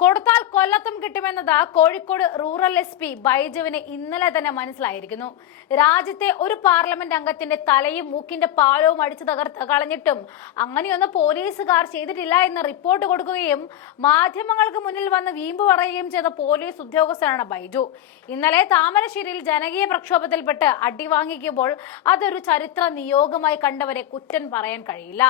കൊടുത്താൽ കൊല്ലത്തും കിട്ടുമെന്നത് Kozhikode rural SP ബൈജുവിന് ഇന്നലെ തന്നെ മനസ്സിലായിരിക്കുന്നു. രാജ്യത്തെ ഒരു പാർലമെന്റ് അംഗത്തിന്റെ തലയും മൂക്കിന്റെ പാലവും അടിച്ചു തകർത്ത് കളഞ്ഞിട്ടും അങ്ങനെയൊന്നും പോലീസുകാർ ചെയ്തിട്ടില്ല എന്ന് റിപ്പോർട്ട് കൊടുക്കുകയും മാധ്യമങ്ങൾക്ക് മുന്നിൽ വന്ന് വീമ്പ് പറയുകയും ചെയ്ത പോലീസ് ഉദ്യോഗസ്ഥനാണ് ബൈജു. ഇന്നലെ താമരശ്ശേരിയിൽ ജനകീയ പ്രക്ഷോഭത്തിൽപ്പെട്ട് അടി വാങ്ങിക്കുമ്പോൾ അതൊരു ചരിത്ര നിയോഗമായി കണ്ടവരെ കുറ്റം പറയാൻ കഴിയില്ല.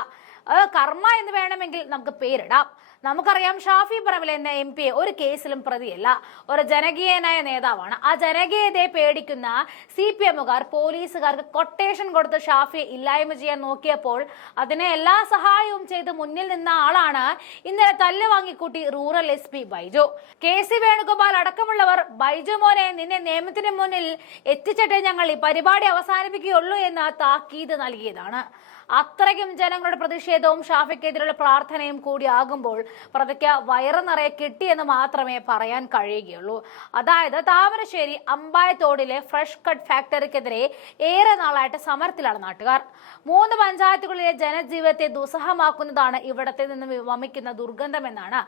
കർമ്മ എന്ന് വേണമെങ്കിൽ നമുക്ക് പേരിടാം. നമുക്കറിയാം ഷാഫി പറമ്പിൽ എന്ന MP ഒരു കേസിലും പ്രതിയല്ല, ഒരു ജനകീയനായ നേതാവാണ്. ആ ജനകീയതയെ പേടിക്കുന്ന CPMകാർ പോലീസുകാർക്ക് കൊട്ടേഷൻ കൊടുത്ത് ഷാഫിയെ ഇല്ലായ്മ ചെയ്യാൻ നോക്കിയപ്പോൾ അതിനെ എല്ലാ സഹായവും ചെയ്ത് മുന്നിൽ നിന്ന ആളാണ് ഇന്നലെ തല്ല് വാങ്ങിക്കൂട്ടി rural SP Baiju. KC Venugopal അടക്കമുള്ളവർ ബൈജു മോനെ നിന്നെ നിയമത്തിന് മുന്നിൽ എത്തിച്ചിട്ടേ ഞങ്ങൾ ഈ പരിപാടി അവസാനിപ്പിക്കുകയുള്ളൂ എന്ന് താക്കീത് നൽകിയതാണ്. അത്രയ്ക്കും ജനങ്ങളുടെ പ്രതിഷേധവും ഷാഫിക്കെതിരെയുള്ള പ്രാർത്ഥനയും കൂടിയാകുമ്പോൾ പ്രതിക്ക് വയറ് നിറയെ കിട്ടിയെന്ന് മാത്രമേ പറയാൻ കഴിയുകയുള്ളൂ. അതായത് താമരശ്ശേരി അമ്പായത്തോടിലെ ഫ്രഷ് കട്ട് ഫാക്ടറിക്കെതിരെ ഏറെ നാളായിട്ട് സമരത്തിലാണ് നാട്ടുകാർ. 3 പഞ്ചായത്തുകളിലെ ജനജീവിതത്തെ ദുസ്സഹമാക്കുന്നതാണ് ഇവിടത്തെ നിന്ന് വമിക്കുന്ന ദുർഗന്ധമെന്നാണ്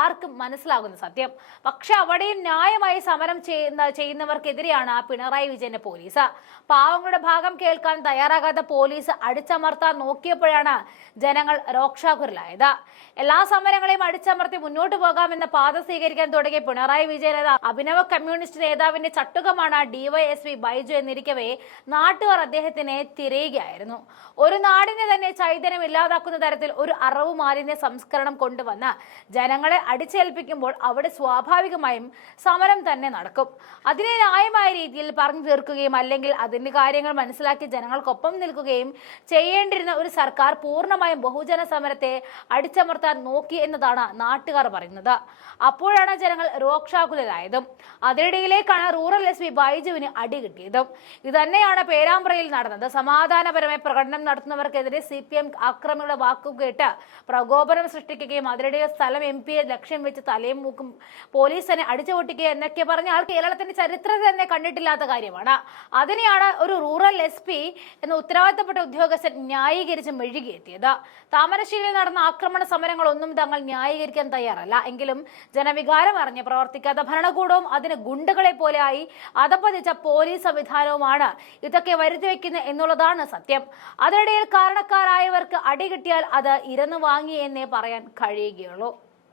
ആർക്കും മനസ്സിലാകുന്ന സത്യം. പക്ഷെ അവിടെയും ന്യായമായി സമരം ചെയ്യുന്നവർക്കെതിരെയാണ് പിണറായി വിജയന്റെ പോലീസ്. പാവങ്ങളുടെ ഭാഗം കേൾക്കാൻ തയ്യാറാകാത്ത പോലീസ് അടിച്ചമർത്താൻ നോക്കിയപ്പോഴാണ് ജനങ്ങൾ രോക്ഷാകുലരായത്. എല്ലാ സമരങ്ങളെയും അടിച്ചമർത്തി മുന്നോട്ട് പോകാമെന്ന പാത സ്വീകരിക്കാൻ തുടങ്ങിയ പിണറായി വിജയൻ അഭിനവ കമ്മ്യൂണിസ്റ്റ് നേതാവിന്റെ ചട്ടുകമാണ് DYSP ബൈജു എന്നിരിക്കവേ നാട്ടുകാർ അദ്ദേഹത്തിനെ തിരയുകയായിരുന്നു. ഒരു നാടിനെ തന്നെ ചൈതന്യം ഇല്ലാതാക്കുന്ന തരത്തിൽ ഒരു അറവു മാലിന്യ സംസ്കരണം കൊണ്ടുവന്ന് ജനങ്ങളെ അടിച്ചേൽപ്പിക്കുമ്പോൾ അവിടെ സ്വാഭാവികമായും സമരം തന്നെ നടക്കും. അതിനെ ന്യായമായ രീതിയിൽ പറഞ്ഞു തീർക്കുകയും അല്ലെങ്കിൽ അതിന്റെ കാര്യങ്ങൾ മനസ്സിലാക്കി ജനങ്ങൾക്കൊപ്പം നിൽക്കുകയും ചെയ്യേണ്ടിരുന്ന ഒരു സർക്കാർ പൂർണ്ണമായും ബഹുജന സമരത്തെ അടിച്ചമർത്താൻ നോക്കി എന്നതാണ് നാട്ടുകാർ പറയുന്നത്. അപ്പോഴാണ് ജനങ്ങൾ രോക്ഷാകുലരായതും. അതിനിടയിലേക്കാണ് റൂറൽ SP ബൈജുവിന് അടി കിട്ടിയതും. ഇതുതന്നെയാണ് പേരാമ്പ്രയിൽ നടന്നത്. സമാധാനപരമായി പ്രകടനം നടത്തുന്നവർക്കെതിരെ CPM ആക്രമികളുടെ വാക്കുകേട്ട് പ്രകോപനം സൃഷ്ടിക്കുകയും അതിനിടയിൽ സ്ഥലം MP ലക്ഷ്യം വെച്ച് തലയും മൂക്കും പോലീസിനെ അടിച്ചു പൊട്ടിക്കുക എന്നൊക്കെ പറഞ്ഞാൽ കേരളത്തിന്റെ ചരിത്രത്തിൽ തന്നെ കണ്ടിട്ടില്ലാത്ത കാര്യമാണ്. അതിനെയാണ് ഒരു റൂറൽ SP എന്ന ഉത്തരവാദിത്തപ്പെട്ട ഉദ്യോഗസ്ഥൻ ന്യായീകരിച്ച് മെഴുകിയെത്തിയത്. താമരശ്ശേരിയിൽ നടന്ന ആക്രമണ സമരങ്ങളൊന്നും തങ്ങൾ ന്യായീകരിക്കാൻ തയ്യാറല്ല. എങ്കിലും ജനവികാരം അറിഞ്ഞ് പ്രവർത്തിക്കാത്ത ഭരണകൂടവും അതിന് ഗുണ്ടകളെ പോലെയായി അധപ്പതിച്ച പോലീസ് സംവിധാനവുമാണ് ഇതൊക്കെ വരുത്തിവെക്കുന്നത് എന്നുള്ളതാണ് സത്യം. അതിനിടയിൽ കാരണക്കാരായവർക്ക് അടി കിട്ടിയാൽ അത് ഇരന്നു വാങ്ങി എന്നേ പറയാൻ കഴിയുകയുള്ളൂ.